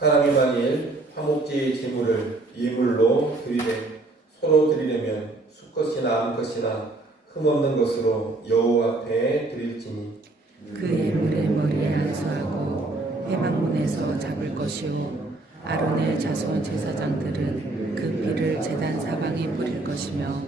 사람이 만일 화목제의 제물을 예물로 드리되 서로 드리려면 수것이나 암것이나 흠없는 것으로 여호와 앞에 드릴지니 그 예물의 머리에 안수하고 회막문에서 잡을 것이요 아론의 자손 제사장들은 그 피를 제단 사방에 뿌릴 것이며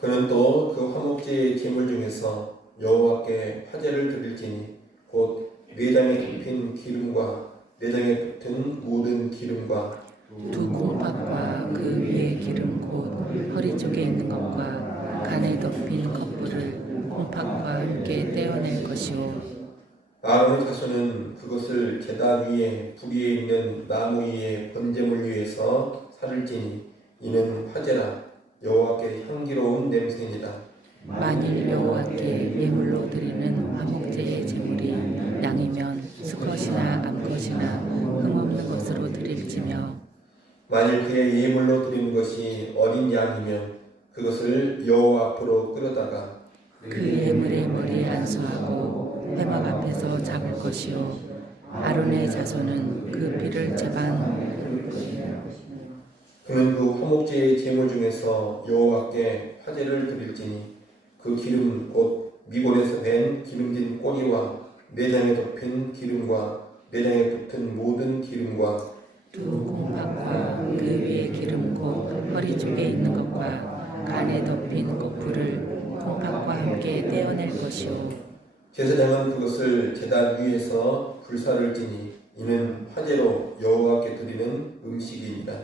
그는 또 그 화목제의 제물 중에서 여호와께 화제를 드릴지니 곧 내장에 덮인 기름과 내장에 붙은 모든 기름과 두 콩팥과 그 위에 기름 곧 허리 쪽에 있는 것과 간에 덮인 겉불을 콩팥과 함께 떼어낼 것이요 아론의 자손은 그것을 제단 위에 불 위에 있는 나무 위에 번제물 위에서 살을지니 이는 화제라 여호와께 향기로운 냄새니라. 만일 여호와께 예물로 드리는 화목제의 제물이 양이면 수컷이나 암컷이나 흠없는 것으로 드릴지며 만일 그의 예물로 드리는 것이 어린 양이면 그것을 여호와 앞으로 끌어다가 그 예물의 머리에 안수하고 회막 앞에서 잡을 것이요 아론의 자손은 그 피를 제반 그는 그 화목제의 제물 중에서 여호와께 화제를 드릴지니 그 기름 곧 미골에서 밴 기름진 꼬리와 내장에 덮인 기름과 내장에 붙은 모든 기름과 두 콩팥과 그 위에 기름 곧 허리 쪽에 있는 것과 간에 덮인 겉불을 콩팥과 함께 떼어낼 것이요 제사장은 그것을 제단 위에서 불사를 지니 이는 화제로 여호와께 드리는 음식이니라.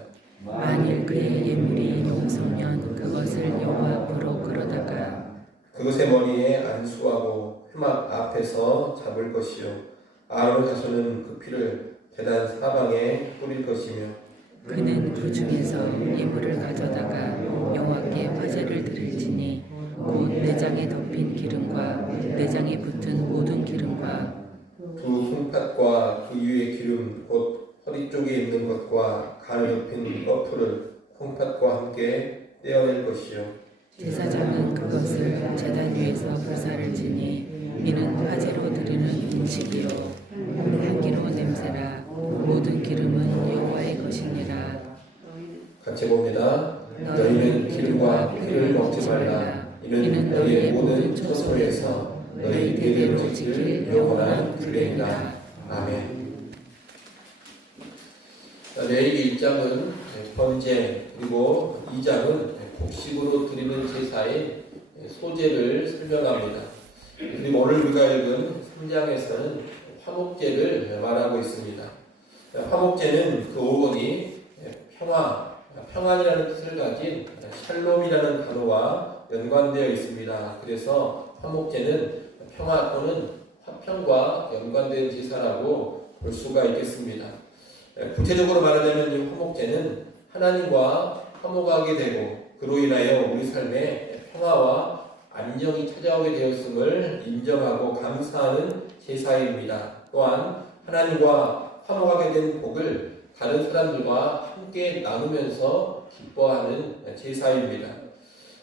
만일 그의 예물이 용서면 그것을 여호와 앞으로 끌어다가 그것의 머리에 안수하고 회막 앞에서 잡을 것이요 아론 자손은 그 피를 제단 사방에 뿌릴 것이며 그는 그 중에서 예물을 가져다가 여호와께 화제를 드릴지니 곧 내장에 덮인 기름과 내장에 붙은 모든 기름과 두 콩팥과 그 위에 기름 곧 허리 쪽에 있는 것과 간을 덮인 껍풀을 콩팥과 함께 떼어낼 것이요 제사장은 그것을 제단 위에서 불사를 지니 이는 화제로 드리는 음식이요 향기로운 냄새라 모든 기름은 여호와의 것이니라. 같이 봅니다. 너희는 기름과 피를 먹지 말라. 이는 너희의 모든 처소에서 너희 대대로 지킬 영원한 규례이다. 아멘. 레위기 1장은 번제 그리고 2장은 곡식으로 드리는 제사의 소제를 설명합니다. 그리고 오늘 우리가 읽은 3장에서는 화목제를 말하고 있습니다. 화목제는 그 어원이 평안이라는 뜻을 가진 샬롬이라는 단어와 연관되어 있습니다. 그래서 화목제는 평화 또는 화평과 연관된 제사라고 볼 수가 있겠습니다. 구체적으로 말하자면 이 화목제는 하나님과 화목하게 되고 그로 인하여 우리 삶에 평화와 안정이 찾아오게 되었음을 인정하고 감사하는 제사입니다. 또한 하나님과 화목하게 된 복을 다른 사람들과 함께 나누면서 기뻐하는 제사입니다.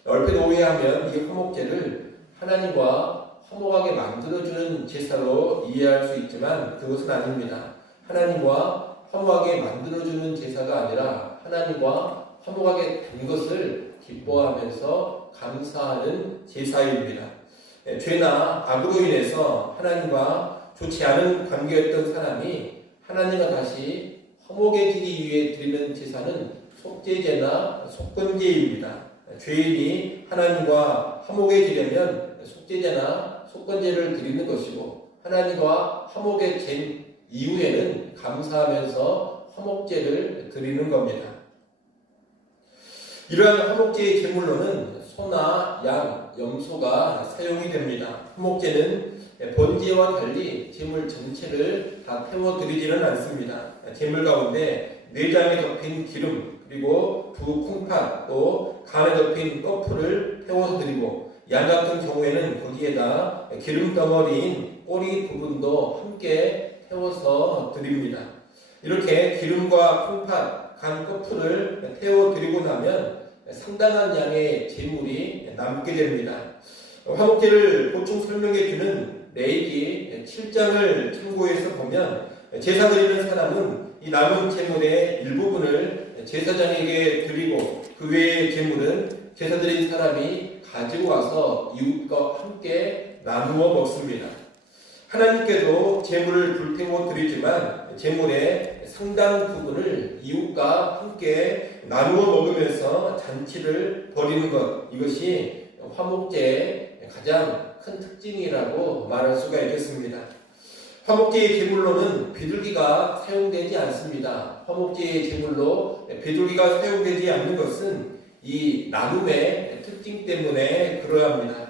얼핏 오해하면 이 화목제를 하나님과 화목하게 만들어주는 제사로 이해할 수 있지만 그것은 아닙니다. 하나님과 화목하게 만들어주는 제사가 아니라 하나님과 화목하게 된 것을 기뻐하면서 감사하는 제사입니다. 죄나 악으로 인해서 하나님과 좋지 않은 관계였던 사람이 하나님과 다시 화목해지기 위해 드리는 제사는 속죄제나 속건제입니다. 죄인이 하나님과 화목해지려면 속죄제나 속건제를 드리는 것이고 하나님과 화목해진 이후에는 감사하면서 화목제를 드리는 겁니다. 이러한 화목제의 제물로는 소나 양, 염소가 사용이 됩니다. 화목제는 번제와 달리 제물 전체를 다 태워드리지는 않습니다. 제물 가운데 내장에 덮인 기름 그리고 두 콩팥 또 간에 덮인 껍풀을 태워서 드리고 양 같은 경우에는 거기에다 기름 덩어리인 꼬리 부분도 함께 태워서 드립니다. 이렇게 기름과 콩팥, 간 껍풀을 태워드리고 나면 상당한 양의 제물이 남게 됩니다. 화목제를 보충 설명해주는 레위기 7장을 참고해서 보면 제사 드리는 사람은 이 남은 제물의 일부분을 제사장에게 드리고 그 외의 제물은 제사 드린 사람이 가지고 와서 이웃과 함께 나누어 먹습니다. 하나님께도 제물을 불태워 드리지만 제물의 상당 부분을 이웃과 함께 나누어 먹으면서 잔치를 벌이는 것, 이것이 화목제의 가장 큰 특징이라고 말할 수가 있겠습니다. 화목제의 제물로는 비둘기가 사용되지 않습니다. 화목제의 제물로 비둘기가 사용되지 않는 것은 이 나눔의 특징 때문에 그러합니다.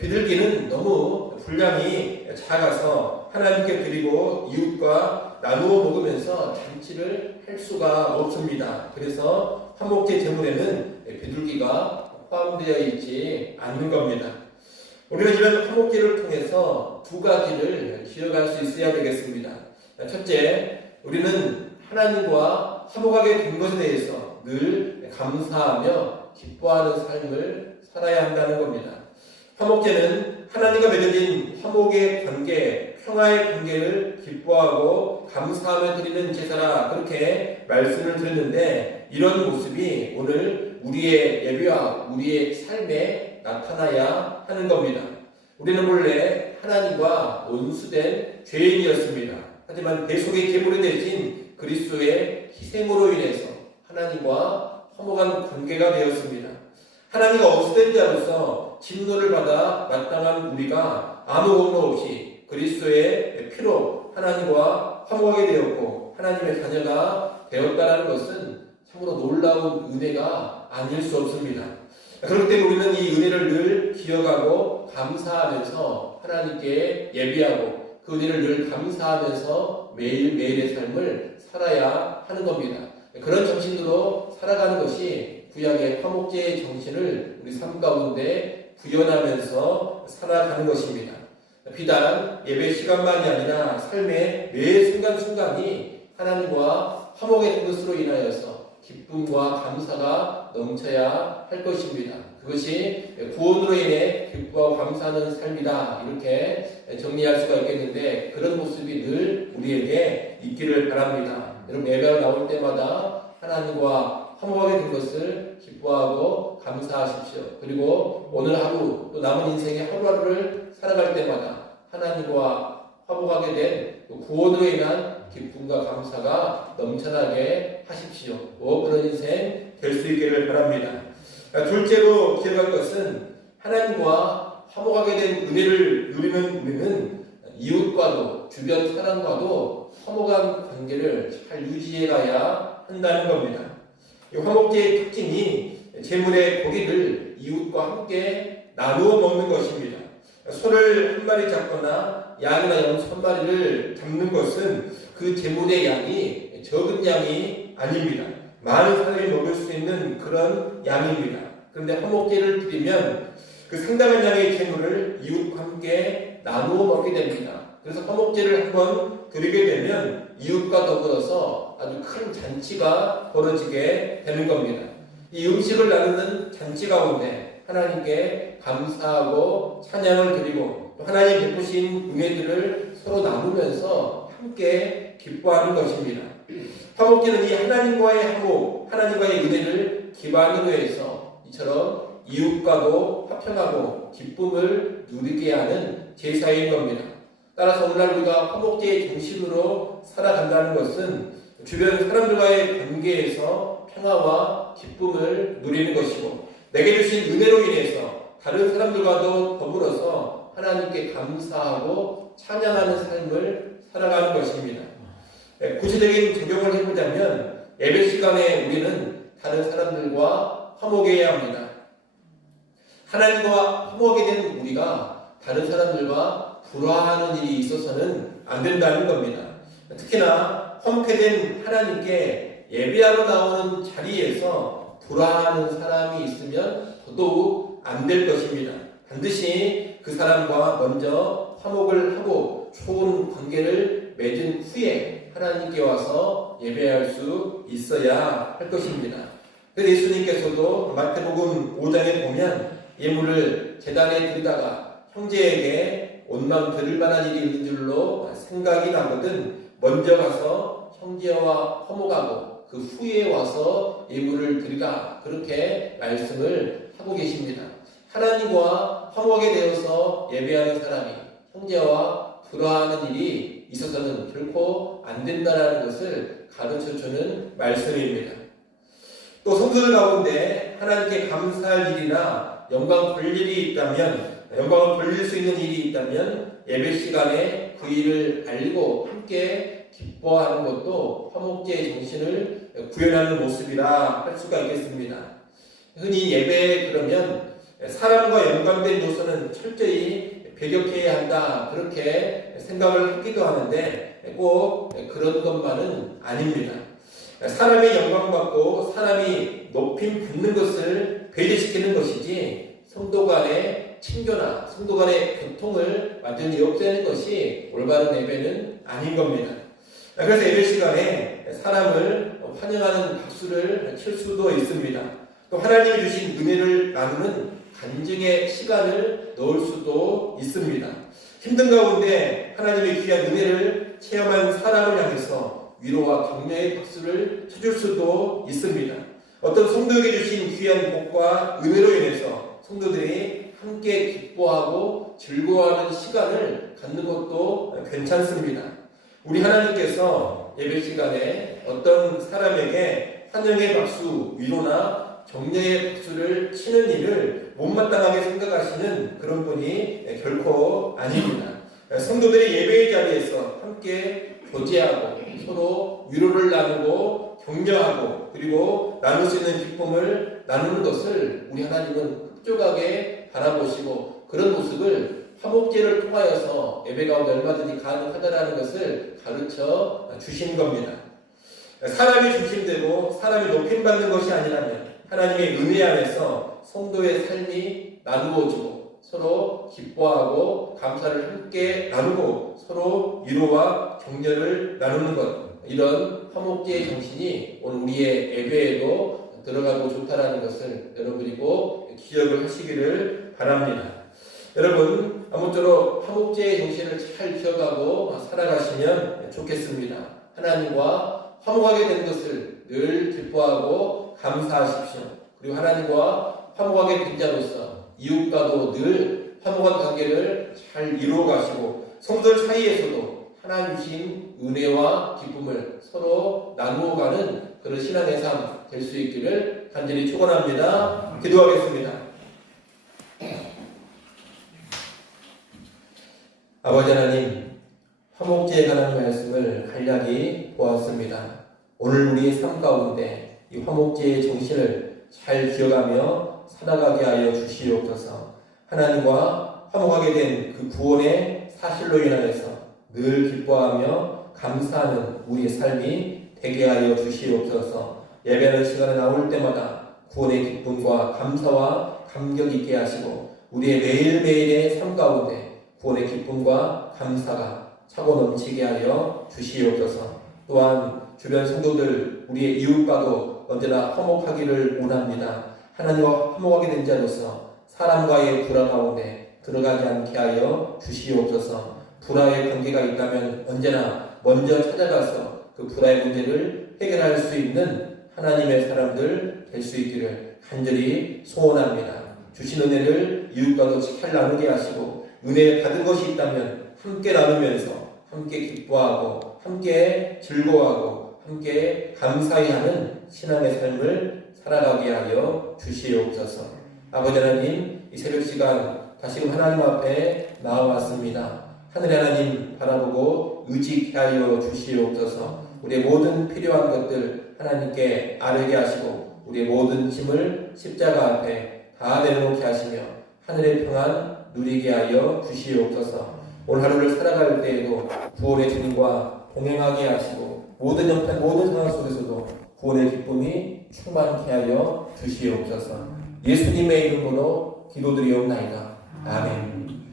비둘기는 너무 분량이 작아서 하나님께 드리고 이웃과 나누어 먹으면서 잔치를 할 수가 없습니다. 그래서 화목제 제물에는 비둘기가 포함되어 있지 않는 겁니다. 우리는 이런 화목제를 통해서 두 가지를 기억할 수 있어야 되겠습니다. 첫째, 우리는 하나님과 화목하게 된 것에 대해서 늘 감사하며 기뻐하는 삶을 살아야 한다는 겁니다. 화목제는 하나님과 맺어진 화목의 관계, 평화의 관계를 기뻐하고 감사하며 드리는 제사라, 그렇게 말씀을 드렸는데, 이런 모습이 오늘 우리의 예배와 우리의 삶에 나타나야 하는 겁니다. 우리는 원래 하나님과 원수된 죄인이었습니다. 하지만 대속의 제물이 되신 그리스도의 희생으로 인해서 하나님과 화목한 관계가 되었습니다. 하나님과 원수된 자로서 진노를 받아 마땅한 우리가 아무 공로 없이 그리스도의 피로 하나님과 화목하게 되었고 하나님의 자녀가 되었다는 것은 참으로 놀라운 은혜가 아닐 수 없습니다. 그렇기 때문에 우리는 이 은혜를 늘 기억하고 감사하면서 하나님께 예비하고 그 은혜를 늘 감사하면서 매일매일의 삶을 살아야 하는 겁니다. 그런 정신으로 살아가는 것이 구약의 화목제의 정신을 우리 삶 가운데 구현하면서 살아가는 것입니다. 비단 예배 시간만이 아니라 삶의 매 순간순간이 하나님과 화목의 것으로 인하여서 기쁨과 감사가 넘쳐야 할 것입니다. 그것이 구원으로 인해 기쁘고 감사하는 삶이다, 이렇게 정리할 수가 있겠는데, 그런 모습이 늘 우리에게 있기를 바랍니다. 여러분, 예배가 나올 때마다 하나님과 화목하게 된 것을 기뻐하고 감사하십시오. 그리고 오늘 하루, 또 남은 인생의 하루하루를 살아갈 때마다 하나님과 화목하게 된 구원으로 인한 기쁨과 감사가 넘쳐나게 하십시오. 그런 인생 될 수 있기를 바랍니다. 둘째로 기억할 것은 하나님과 화목하게 된 은혜를 누리는 우리는 이웃과도 주변 사람과도 화목한 관계를 잘 유지해 가야 한다는 겁니다. 이 화목제의 특징이 제물의 고기를 이웃과 함께 나누어 먹는 것입니다. 소를 한 마리 잡거나 양이나 염소 한 마리를 잡는 것은 그 제물의 양이 적은 양이 아닙니다. 많은 사람이 먹을 수 있는 그런 양입니다. 그런데 화목제를 드리면 그 상당한 양의 제물을 이웃과 함께 나누어 먹게 됩니다. 그래서 화목제를 한번 드리게 되면 이웃과 더불어서 아주 큰 잔치가 벌어지게 되는 겁니다. 이 음식을 나누는 잔치 가운데 하나님께 감사하고 찬양을 드리고 하나님 베푸신 은혜들을 서로 나누면서 함께 기뻐하는 것입니다. 화목제는 이 하나님과의 화목, 하나님과의 은혜를 기반으로 해서 이처럼 이웃과도 화평하고 기쁨을 누리게 하는 제사인 겁니다. 따라서 오늘날 우리가 화목제의 정신으로 살아간다는 것은 주변 사람들과의 관계에서 평화와 기쁨을 누리는 것이고, 내게 주신 은혜로 인해서 다른 사람들과도 더불어서 하나님께 감사하고 찬양하는 삶을 살아가는 것입니다. 구체적인 적용을 해보자면 예배 시간에 우리는 다른 사람들과 화목해야 합니다. 하나님과 화목하게 된 우리가 다른 사람들과 불화하는 일이 있어서는 안 된다는 겁니다. 특히나 화목하게 된 하나님께 예배하러 나오는 자리에서 불화하는 사람이 있으면 더더욱 안 될 것입니다. 반드시 그 사람과 먼저 화목을 하고 좋은 관계를 맺은 후에 하나님께 와서 예배할 수 있어야 할 것입니다. 그래서 예수님께서도 마태복음 5장에 보면 예물을 제단에 드리다가 형제에게 원망 들을 만한 일이 있는 줄로 생각이 나거든 먼저 가서 형제와 화목하고 그 후에 와서 예물을 드리라, 그렇게 말씀을 하고 계십니다. 하나님과 화목하게 되어서 예배하는 사람이 형제와 불화하는 일이 있어서는 결코 안 된다는 것을 가르쳐주는 말씀입니다. 또 성도들 가운데 하나님께 감사할 일이나 영광 돌릴 일이 있다면, 영광을 돌릴 수 있는 일이 있다면 예배 시간에 그 일을 알리고 함께 기뻐하는 것도 화목제의 정신을 구현하는 모습이라 할 수가 있겠습니다. 흔히 예배 그러면 사람과 연관된 요소는 철저히 배격해야 한다, 그렇게 생각을 하기도 하는데 꼭 그런 것만은 아닙니다. 사람이 영광받고 사람이 높임 받는 것을 배제시키는 것이지 성도 간의 친교나 성도 간의 교통을 완전히 없애는 것이 올바른 예배는 아닌 겁니다. 그래서 예배 시간에 사람을 환영하는 박수를 칠 수도 있습니다. 또 하나님이 주신 은혜를 나누는 간증의 시간을 넣을 수도 있습니다. 힘든 가운데 하나님의 귀한 은혜를 체험한 사람을 향해서 위로와 격려의 박수를 쳐줄 수도 있습니다. 어떤 성도에게 주신 귀한 복과 은혜로 인해서 성도들이 함께 기뻐하고 즐거워하는 시간을 갖는 것도 괜찮습니다. 우리 하나님께서 예배 시간에 어떤 사람에게 환영의 박수, 위로나 격려의 박수를 치는 일을 못마땅하게 생각하시는 그런 분이 결코 아닙니다. 성도들이 예배의 자리에서 함께 교제하고 서로 위로를 나누고 격려하고 그리고 나눌 수 있는 기쁨을 나누는 것을 우리 하나님은 흡족하게 바라보시고 그런 모습을 화목제를 통하여서 예배 가운데 얼마든지 가능하다라는 것을 가르쳐 주신 겁니다. 사람이 중심되고 사람이 높임받는 것이 아니라면 하나님의 은혜 안에서 성도의 삶이 나누어지고 서로 기뻐하고 감사를 함께 나누고 서로 위로와 격려를 나누는 것, 이런 화목제의 정신이 오늘 우리의 예배에도 들어가고 좋다라는 것을 여러분이 꼭 기억을 하시기를 바랍니다. 여러분, 아무쪼록 화목제의 정신을 잘 기억하고 살아가시면 좋겠습니다. 하나님과 화목하게 된 것을 늘 기뻐하고 감사하십시오. 그리고 하나님과 화목하게 된 자로서 이웃과도 늘 화목한 관계를 잘 이루어가시고 성도들 사이에서도 하나님 주신 은혜와 기쁨을 서로 나누어가는 그런 신앙의 삶 될 수 있기를 간절히 축원합니다. 기도하겠습니다. 아버지 하나님, 화목제에 관한 말씀을 간략히 보았습니다. 오늘 우리의 삶 가운데 이 화목제의 정신을 잘 기억하며 살아가게 하여 주시옵소서. 하나님과 화목하게 된 그 구원의 사실로 인하여서 늘 기뻐하며 감사하는 우리의 삶이 되게 하여 주시옵소서. 예배하는 시간에 나올 때마다 구원의 기쁨과 감사와 감격 있게 하시고 우리의 매일매일의 삶 가운데 구원의 기쁨과 감사가 차고 넘치게 하여 주시옵소서. 또한 주변 성도들 우리의 이웃과도 언제나 화목하기를 원합니다. 하나님과 화목하게 된 자로서 사람과의 불화 가운데 들어가지 않게 하여 주시옵소서. 불화의 관계가 있다면 언제나 먼저 찾아가서 그 불화의 문제를 해결할 수 있는 하나님의 사람들 될 수 있기를 간절히 소원합니다. 주신 은혜를 이웃과도 잘 나누게 하시고 은혜 받은 것이 있다면 함께 나누면서 함께 기뻐하고 함께 즐거워하고 함께 감사히 하는 신앙의 삶을 살아가게 하여 주시옵소서. 아버지 하나님, 이 새벽 시간 다시금 하나님 앞에 나와왔습니다. 하늘 하나님 바라보고 의지케 하여 주시옵소서. 우리의 모든 필요한 것들 하나님께 아뢰게 하시고 우리의 모든 짐을 십자가 앞에 다 내려놓게 하시며 하늘의 평안 누리게 하여 주시옵소서. 오늘 하루를 살아갈 때에도 구원의 주님과 동행하게 하시고 모든 형편 모든 상황 속에서도 구원의 기쁨이 충만케 하여 주시옵소서. 예수님의 이름으로 기도드리옵나이다. 아멘.